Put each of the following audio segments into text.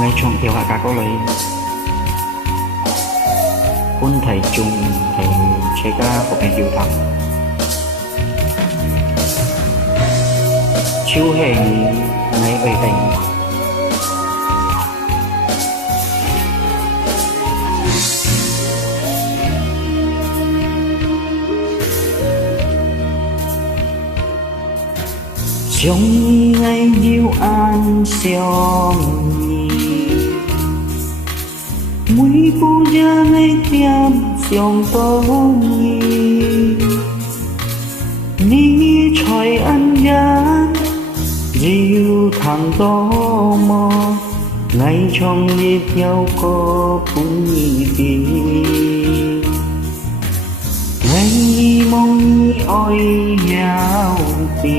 ngay trong theo hạ ca có lấy quân thầy chung thầy chế ca của ngành điều thẳng chiếu hề ngay vậy thành trong ngày yêu an xiong mũi bu ra ngày tiêm xiong to ni trời ăn nhán dịu thằng to mò ngày trong nhịp nhau có cũng nhị tì ngày mong ôi nhau tì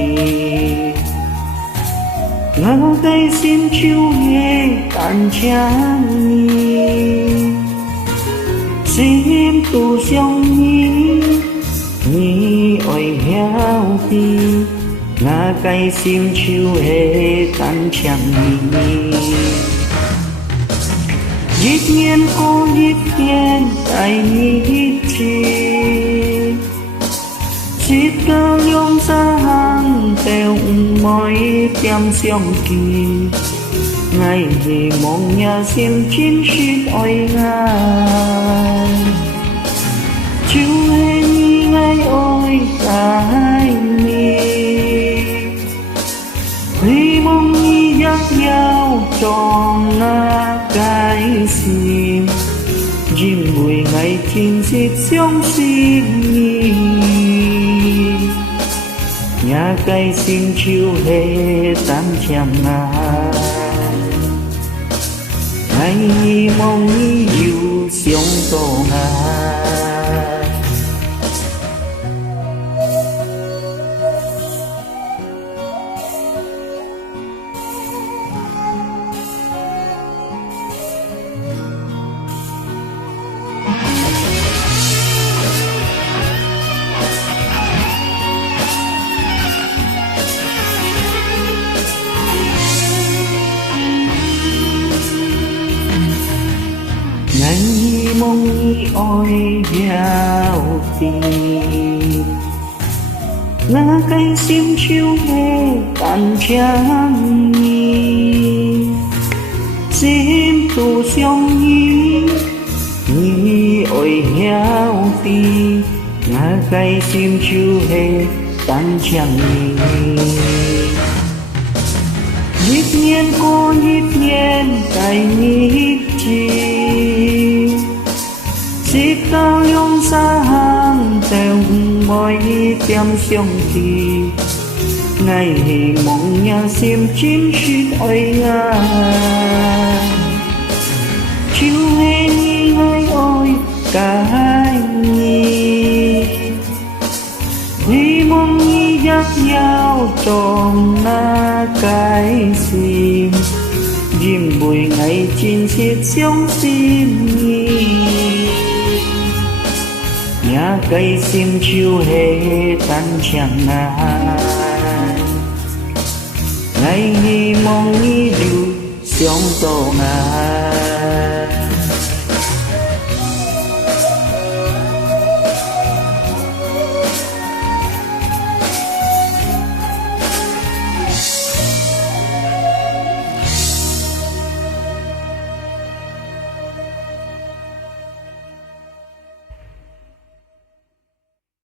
ngỡ tay xin chiêu nghe tàn chán xin tu xiong nhi ôi heo ti ngã cây xin chiêu hệ tàn chán dít nhiên cô dít nhiên tại nhị chi dít cơ nhông xa hàng theo mỏi tiêm xiong kỳ ngày thì mong nhà xem chín shit oi ngài chiều hè như ngày ôi cả hai mi vì mong như dắt nhau tròn na cái sim chim mùi ngày chín xịt xiong xin nhà cây xin chiêu hệ tan chạm ngày mong yêu xiong tô ngày mong ôi giao tình ngã cây xiêm chiêu hè tàn trắng xiêm tu xiong nhi ôi giao tình ngã cây xiêm chiêu hè tàn trắng nhịp nhiên cô nhịp nhiên tại nhịp chi dít cao yong xa hàng theo mỏi tiêm xiong thì ngày mong nhà xem chín shit oi nga chiều hè như ngày ôi cả hai nhi vì mong như dắt nhau tròn na cái sim chim bùi ngày chín xiết xiong xin nhà cây sim chiêu hệ tan chẳng ngày mong như điều xiong tô ngài